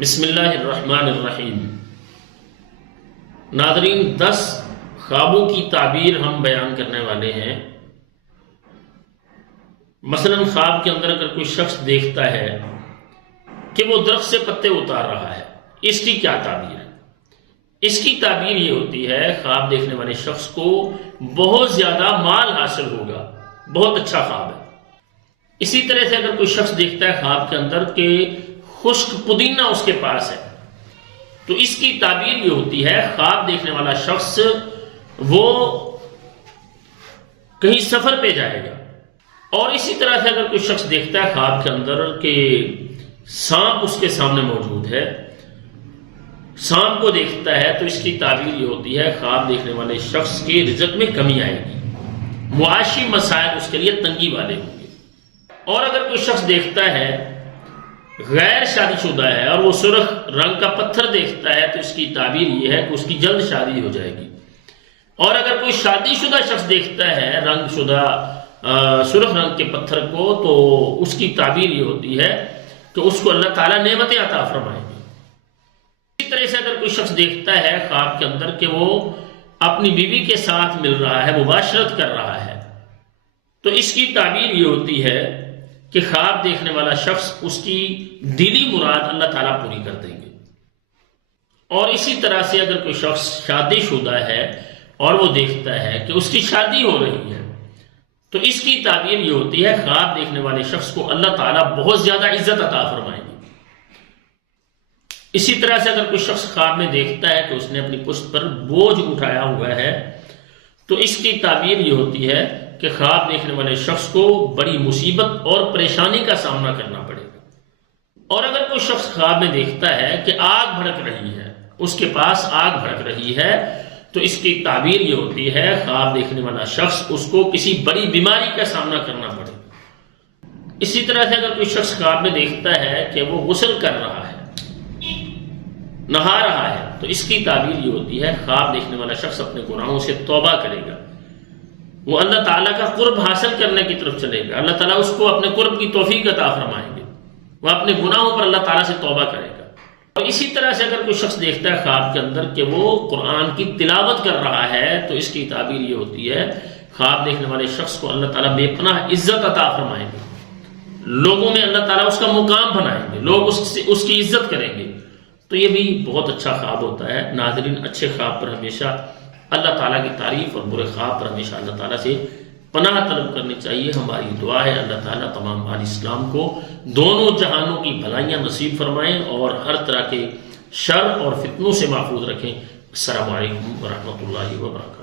بسم اللہ الرحمن الرحیم۔ ناظرین، 10 خوابوں کی تعبیر ہم بیان کرنے والے ہیں۔ مثلا خواب کے اندر اگر کوئی شخص دیکھتا ہے کہ وہ درخت سے پتے اتار رہا ہے، اس کی کیا تعبیر ہے؟ اس کی تعبیر یہ ہوتی ہے، خواب دیکھنے والے شخص کو بہت زیادہ مال حاصل ہوگا، بہت اچھا خواب ہے۔ اسی طرح سے اگر کوئی شخص دیکھتا ہے خواب کے اندر کہ خشک پودینہ اس کے پاس ہے، تو اس کی تعبیر یہ ہوتی ہے، خواب دیکھنے والا شخص وہ کہیں سفر پہ جائے گا۔ اور اسی طرح سے اگر کوئی شخص دیکھتا ہے خواب کے اندر کہ سانپ اس کے سامنے موجود ہے، سانپ کو دیکھتا ہے، تو اس کی تعبیر یہ ہوتی ہے، خواب دیکھنے والے شخص کے رزق میں کمی آئے گی، معاشی مسائل اس کے لیے تنگی والے ہوں گے۔ اور اگر کوئی شخص دیکھتا ہے غیر شادی شدہ ہے اور وہ سرخ رنگ کا پتھر دیکھتا ہے، تو اس کی تعبیر یہ ہے کہ اس کی جلد شادی ہو جائے گی۔ اور اگر کوئی شادی شدہ شخص دیکھتا ہے رنگ شدہ سرخ رنگ کے پتھر کو، تو اس کی تعبیر یہ ہوتی ہے کہ اس کو اللہ تعالیٰ نعمتیں عطا فرمائیں گے۔ اسی طرح سے اگر کوئی شخص دیکھتا ہے خواب کے اندر کہ وہ اپنی بیوی کے ساتھ مل رہا ہے، مباشرت کر رہا ہے، تو اس کی تعبیر یہ ہوتی ہے کہ خواب دیکھنے والا شخص اس کی دلی مراد اللہ تعالیٰ پوری کر دیں گے۔ اور اسی طرح سے اگر کوئی شخص شادی شدہ ہے اور وہ دیکھتا ہے کہ اس کی شادی ہو رہی ہے، تو اس کی تعبیر یہ ہوتی ہے، خواب دیکھنے والے شخص کو اللہ تعالیٰ بہت زیادہ عزت عطا فرمائیں گے۔ اسی طرح سے اگر کوئی شخص خواب میں دیکھتا ہے کہ اس نے اپنی پشت پر بوجھ اٹھایا ہوا ہے، تو اس کی تعبیر یہ ہوتی ہے کہ خواب دیکھنے والے شخص کو بڑی مصیبت اور پریشانی کا سامنا کرنا پڑے گا۔ اور اگر کوئی شخص خواب میں دیکھتا ہے کہ آگ بھڑک رہی ہے، اس کے پاس آگ بھڑک رہی ہے، تو اس کی تعبیر یہ ہوتی ہے، خواب دیکھنے والا شخص اس کو کسی بڑی بیماری کا سامنا کرنا پڑے گا۔ اسی طرح سے اگر کوئی شخص خواب میں دیکھتا ہے کہ وہ غسل کر رہا ہے، نہا رہا ہے، تو اس کی تعبیر یہ ہوتی ہے، خواب دیکھنے والا شخص اپنے گناہوں سے توبہ کرے گا، وہ اللہ تعالیٰ کا قرب حاصل کرنے کی طرف چلے گا، اللہ تعالیٰ اس کو اپنے قرب کی توفیق عطا فرمائیں گے، وہ اپنے گناہوں پر اللہ تعالیٰ سے توبہ کرے گا۔ اور اسی طرح سے اگر کوئی شخص دیکھتا ہے خواب کے اندر کہ وہ قرآن کی تلاوت کر رہا ہے، تو اس کی تعبیر یہ ہوتی ہے، خواب دیکھنے والے شخص کو اللہ تعالیٰ بے پناہ عزت عطا فرمائیں گے، لوگوں میں اللہ تعالیٰ اس کا مقام بنائیں گے، لوگ اس کی عزت کریں گے۔ تو یہ بھی بہت اچھا خواب ہوتا ہے۔ ناظرین، اچھے خواب پر ہمیشہ اللہ تعالیٰ کی تعریف اور برے خواب پر ہمیشہ اللہ تعالیٰ سے پناہ طلب کرنی چاہیے۔ ہماری دعا ہے اللہ تعالیٰ تمام اہل اسلام کو دونوں جہانوں کی بھلائیاں نصیب فرمائیں اور ہر طرح کے شر اور فتنوں سے محفوظ رکھیں۔ السلام علیکم ورحمۃ اللہ وبرکاتہ۔